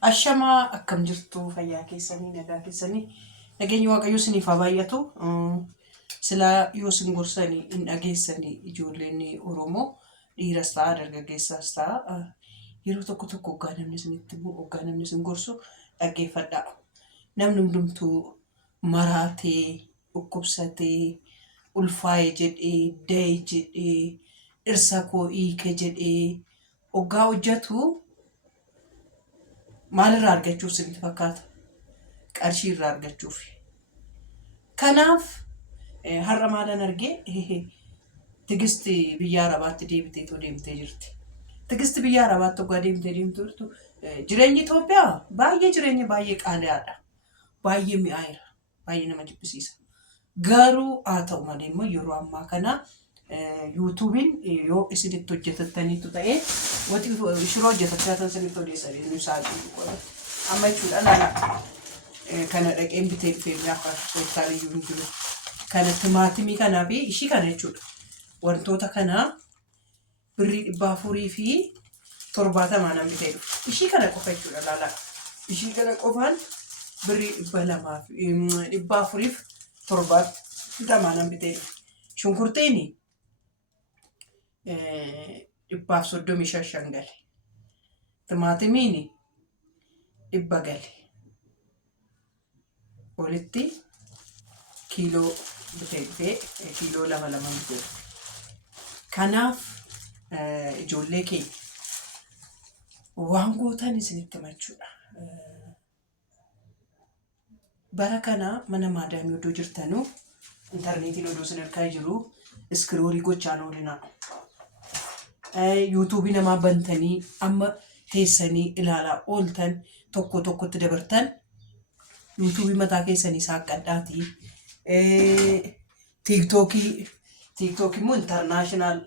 Ashamaa akkam jirtu fayyaa keessanii nagaa keessanii nageenyi waaqayyo isiniif haa baay'atu. Silaa yoo isin gorsanii hin dhageessanii ijoolleen Oromoo dhiiras ta'a dargaggeessaas ta'a yeroo tokko tokko hoggaa namni isinitti bu'u hoggaa namni isin gorsu dhaggeeffadhaa. Namni hundumtuu maraatee dhukkubsatee ulfaa'ee jedhee da'ee jedhee dhirsa koo hiike jedhee hoggaa hojjetu maalirraa argachuuf isinitti fakkaata? Qarshii irraa argachuuf. Kanaaf har'a maalan argee Tigisti biyya Arabaatti deemtee jirti. Tigisti biyya Arabaatti hoggaa deemtee jirtu jireenyi Itoophiyaa baay'ee qaali'aadha. Baay'ee mi'aayira. Baay'ee nama jibbisiisa. Garuu haa ta'u malee immoo yeroo ammaa kana yuutuubiin yoo isinitti hojjetattaniitu ta'ee shiroo hojjetachaa isinitti odeessanii nu saaxilu amma jechuudha laala kana dhaqeen bitee dhufee akka tooftaaliyyuu hin jiru kana timaatimii kanaa fi ishii kana jechuudha wantoota kanaa birrii 470 nan bitee dhufe ishii kana qofa jechuudha laala ishii kana qofaan birrii 470 nan bitee dhufe shunkurteeni 135 gale. Timaatimiin 100 gale. Walitti kiiloo bitee kiiloo 2 bitee. Kanaaf ijoollee keenya waan gootan isinitti himachuudha. Bara kana mana maadaamii iddoo jirtanuu intarneetiin odoo isin harkaa jiru iskiroorii gochaan oolinaa. Yuutuubii namaa bantanii amma teessanii ilaalaa ooltan tokko tokkotti dabartan yuutuubii mataa keessanii saaqqadhaatii. Tiiktookii immoo intarnaashinaal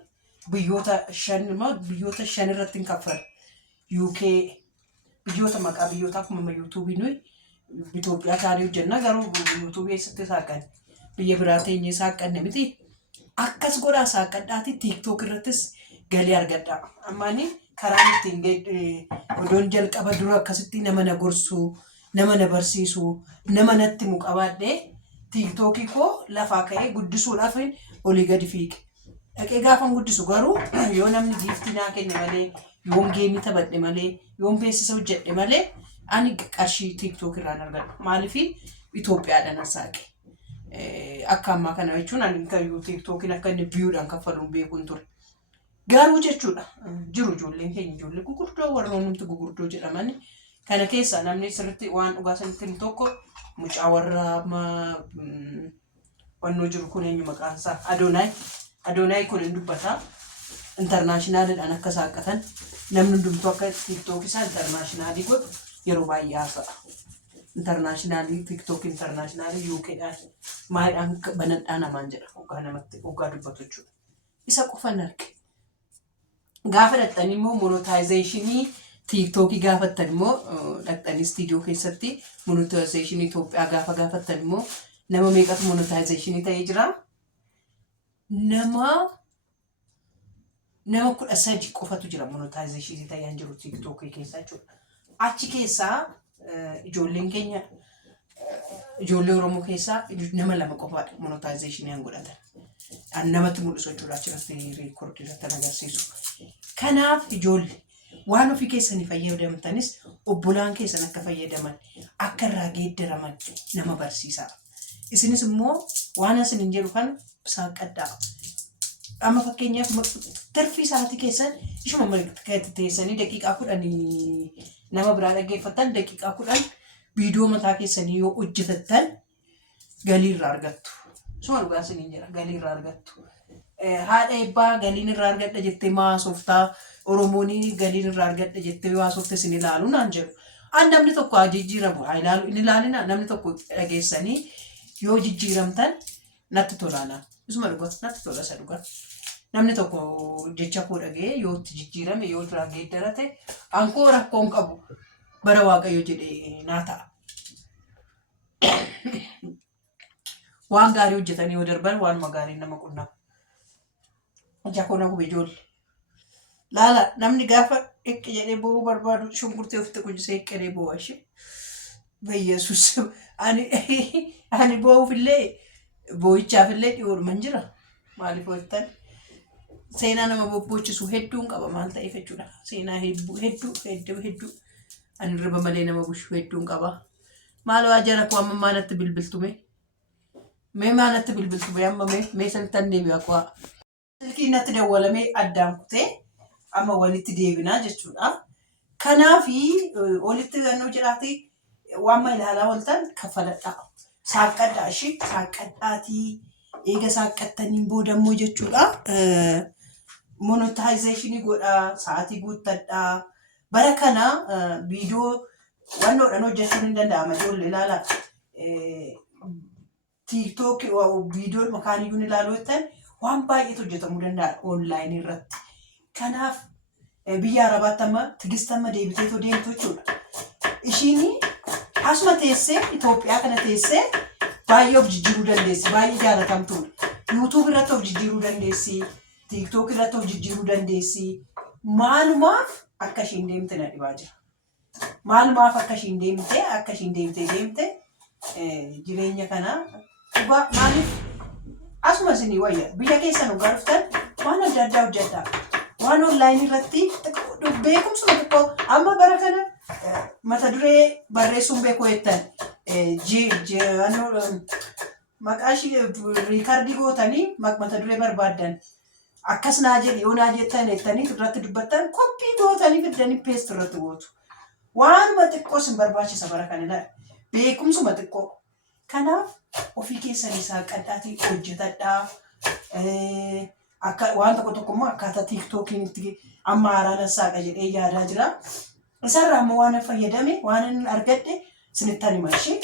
biyyoota 5 irratti hin kaffalu. UK biyyoota maqaa biyyoota akkuma yuutuubii nuyi Itoophiyaa taanee hojjenna garuu yuutuubii eessatti saaqqanne biyya biraa teenyee saaqqanne miti. Akkas godhaa saaqqadhaatii tiiktook irrattis galii argadha. Ammaani karaan ittiin odoon jalqaba dura akkasitti nama na gorsuu, nama na barsiisuu, nama natti himu qabaadhee tiiktookii koo lafaa ka'ee guddisuudhaaf olii gadi fiige. Dhaqee gaafan guddisu garuu yoo namni giiftii naa kenne malee, yoon geemii taphadhe malee, yoon beeksisa hojjedhe malee ani qarshii tiiktook irraan argadhu. Maaliif Itoophiyaadhaan an saaqe. Akka ammaa kana jechuun ani kayyuu tiiktookiin akka inni biyuudhaan kaffaluun beekuun ture. Garuu jechuudha jiru ijoolleen keenya ijoollee gurguddoo warroon nuti gurguddoo jedhaman kana keessa namni sirriitti waan dhugaa sanitti himu tokko mucaa warra wannoo jiru kun eenyu maqaan isaa Adoonaay kun hin dubbataa intarnaashinaaliidhaan akka saaqqatan namni hundumtuu akka tiiktook isaa intarnaashinaalii godhu yeroo baay'ee haasa'a. Intarnaashinaalii tiiktook intarnaashinaalii UK'dhaan maayidhaan banadhaa namaan jedha hoggaa dubbatu jechuudha. Isa qofan arge. Gaafa dhaqxanii immoo monetaayizeeshinii tiiktookii gaafattan immoo dhaqxanii istiidiyoo keessatti monetaayizeeshinii Itoophiyaa gaafa gaafattan immoo nama meeqatu monetaayizeeshinii ta'ee jira? Nama 13 qofatu jira monetaayizeeshinii ta'ee jiru tiiktookii keessa jechuudha. Achi keessaa ijoolleen keenya ijoollee Oromoo keessaa nama 2 qofaadha monetaayizeeshinii godhatan. Namatti mul'isu jechuudha achirratti reekoordii irratti agarsiisu. Kanaaf ijoollee waan ofii keessanii fayyadamtanis obbolaan keessan akka fayyadaman akka irraa geeddaraman nama barsiisaa. Isinis immoo waan isin hin jedhu kana saaqqadhaa. Amma fakkeenyaaf tarfii sa'aatii keessan ishuma marqatti teessanii daqiiqaa 10 nama biraa dhaggeeffattan daqiiqaa 10 viidiyoo mataa keessanii yoo hojjetattan galii irraa argattu. Suma dhugaa isin hin jedha galii irraa argattu. Haadha eebbaa galiin irraa argadha jettee maasoftaa Oromoon galiin irraa argadha jettee maasofte isin ilaalu naan jedhu. Namni tokko haa jijjiiramu haa ilaalu hin ilaalina namni tokko dhageessanii yoo jijjiiramtan natti tolaana. Isuma dhugaa natti tola isa dhugaa. Namni tokko jecha koo dhagee yoo itti jijjiirame yoo irraa geeddarate ankoo rakkoon qabu bara Waaqayyo jedhee naa ta'a. Waan gaarii hojjetanii yoo darban waanuma gaarii nama qunnama. Jakona hubee ijoollee. laala namni gaafa eqqi jedhee bo'uu barbaadu shunkurtii ofitti qujisee eqqee bo'aa ishee bayyesus ani bo'uufillee boo'ichaafillee dhiyoodhuman jira maaliif hojjetan seenaa nama bobboochisu hedduun qaba maal ta'eef jechuudha seenaa hedduu ani irra malee nama bushu hedduun qaba maal waa jara koo amma maanatti bilbiltume mee maanatti bilbiltume amma mee saltan deebi'a koo silkiin natti dawwalamee addaan kutee amma walitti deebinaa jechuudha. Kanaafi walitti gannoo jedhaati waan ma ilaalaa ooltan kaffaladhaa. Saaqqadhaa ishee saaqqadhaatii eega saaqqattaniin boodammoo jechuudha. Monetization godhaa sa'aatii guuttadhaa. Bara kana viidiyoo wannoodhaan hojjechuun hin danda'ama ijoollee ilaalaa. TikTok viidiyoo makaan iyyuu ilaaluu jettan waan baay'eetu hojjetamuu danda'a online irratti. Kanaaf biyya arabaatti amma tigist amma deebiteetoo deemtu jechuudha. Ishiin asuma teessee Itoophiyaa kana teessee baay'ee of jijjiiruu dandeessi. Baay'ee jaalatamtuudha. YouTube irratti of jijjiiruu dandeessi. TikTok irratti of jijjiiruu dandeessi. Maalumaaf akka ishiin deemte na dhibaa jira. Maalumaaf akka ishiin deemte jireenya kana maaliif asuma isinii wayya biyya keessan dhugaa dhuftan waan adda addaa hojjedhaa. Waan online irratti beekumsuma xiqqoo amma bara kana mata duree barreessuun beekuu jettan maqaa ishee riikardii gootanii mata duree barbaaddan akkas naa jedhi yoo naa jettan jettanii irratti dubbattan koppii gootanii fiddanii peest irratti gootu. Waanuma xiqqoo sin barbaachisa bara kana beekumsuma xiqqoo. Kanaaf ofii keessanii saaqqadhaatii hojjetadhaa. Akka waan tokko immoo akkaataa TikTokiin itti amma haaraan saaqa jedhee yaadaa jira. Isarraa immoo waan fayyadame waan argadhe sinittan hima ishee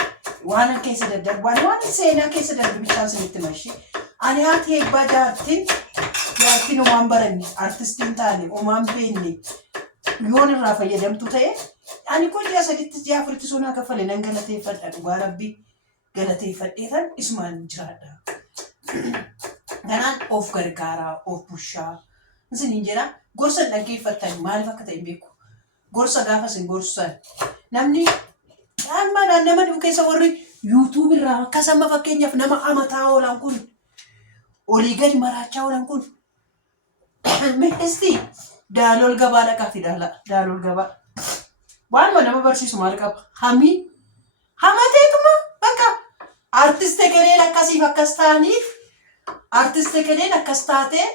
waan keessa daddarbu waan seenaa keessa darbu bichaan sinitti hima ishee. Ani haati eebbaa jaartiin homaan baranne artistiin taane homaan beenne yoon irraa fayyadamtu ta'e ani kun ji'a saditti ji'a afuritti sunaa kaffale nan galateeffadha dhugaa rabbii galateeffadheetan isumaan jiraadha. Ganaan of gargaaraa of bushaa isiniin jedha gorsa dhaggeeffattan maaliif akka ta'e beeku gorsa gaafa isin gorsan namni nama dhibu keessa warri YouTube irraa akkas amma fakkeenyaaf nama amataa oolan kun olii gadi maraachaa oolan kun mi'isti daalool gabaa dhaqaati daalool gabaa waanuma nama barsiisu maal qaba hamateetuma bakka artiste galeen akkasiif akkas ta'aniif artiste galeen akkas taatee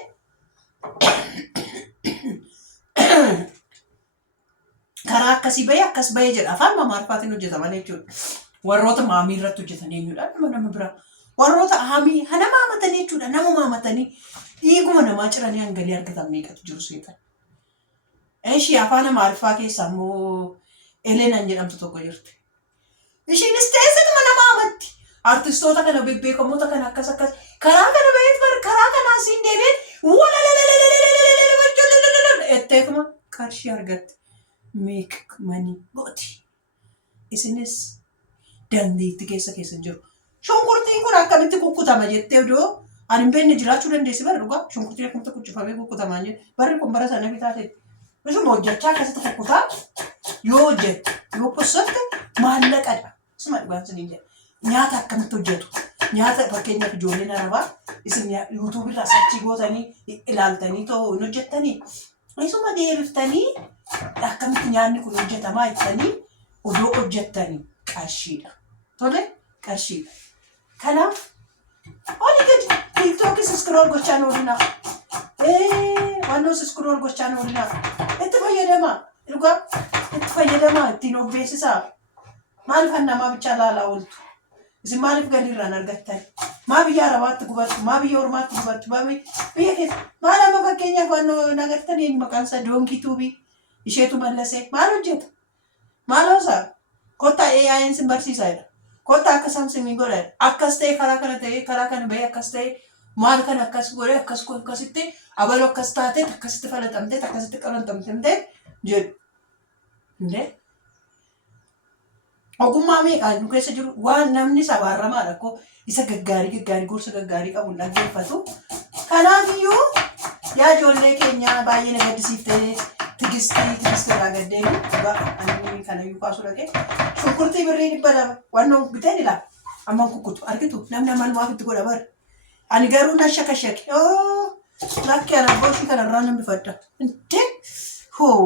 karaa akkasii bahee akkas bahee jedha afaan Amaariffaatiin hojjetaman jechuudha. Warroota maamii irratti hojjetan eenyudha nama biraa warroota nama hamatanii jechuudha nama hamatanii dhiiguma namaa ciranii hangalii argatan meeqatu jiru seetan. Ishii afaan Amaariffaa keessaa immoo Eleenaan jedhamtu tokko jirti. Ishiinis teessituma nama hamatti. Artistoota kana bebbeekamoota kana akkas karaa kana bahee karaa kanaa siin deebiin etteetuma qarshii argatte meeq manii gooti. Isinis dandeetti keessa jiru. Shunkurtiin kun akkamitti kukkutama jettee odoo ani hin beekne jiraachuu dandeessi bara dhugaa shunkurtiin akkamitti kuccifamee kukkutamaa jedhu barri kun bara sana bitaate. Isuma hojjechaa akkasitti kukkutaa yoo hojjette yoo possotte maallaqadha. Isuma dhugaan isin jedha. Nyaata akkamitti hojjetu? Nyaata fakkeenyaaf ijoolleen arabaa isin YouTube irraa sarchii gootanii ilaaltanii ta'uu hin hojjettanii. Isuma deebiftanii akkamitti nyaanni kun hojjetamaa jettanii odoo hojjettanii qarshiidha. Tole qarshiidha. Kanaaf olii gadi TikTokis scroll gochaan oolinaa. Wannoos scroll gochaan oolinaa. Itti fayyadamaa. Dhugaa itti fayyadamaa ittiin of beeksisaa. Maaliif namaa bichaa laalaa ooltu? Isin maaliif galiirraan argattan? Maa biyya arabaatti gubattu? Maa biyya ormaatti gubattu? Biyya keessa maal amma fakkeenyaaf wannoo nagartan eenyu maqaan isaa Doonkii Tuubii isheetu mallasee maal hojjeta? Maal hoosaa? Kottaa AI'n sin barsiisaa jedha. Kottaa akka Samsung godha. Akkas ta'e karaa kana ta'e karaa kana bahee akkas ta'e maal kana akkas godhe akkasitti abaloo akkas taatee akkasitti falaxamtee akkasitti qalantamtee jedhu. Indee ogummaa meeqaan nu keessa jiru waan namni sabaarramaadha koo isa gaggaarii gorsa gaggaarii qabu dhaggeeffatu. Kanaafiyyuu yaa ijoollee keenya baay'ee na gaddisiiftee tigistii irraa gaddeemu ani kanayyuu kaasuu dhaqee shunkurtii birrii 100 waan biteen ilaa amma kukkutu argitu namni amal waaf itti godha bar ani garuu na shakashake lakkee ana booshii kanarraa nan bifadha intee hoo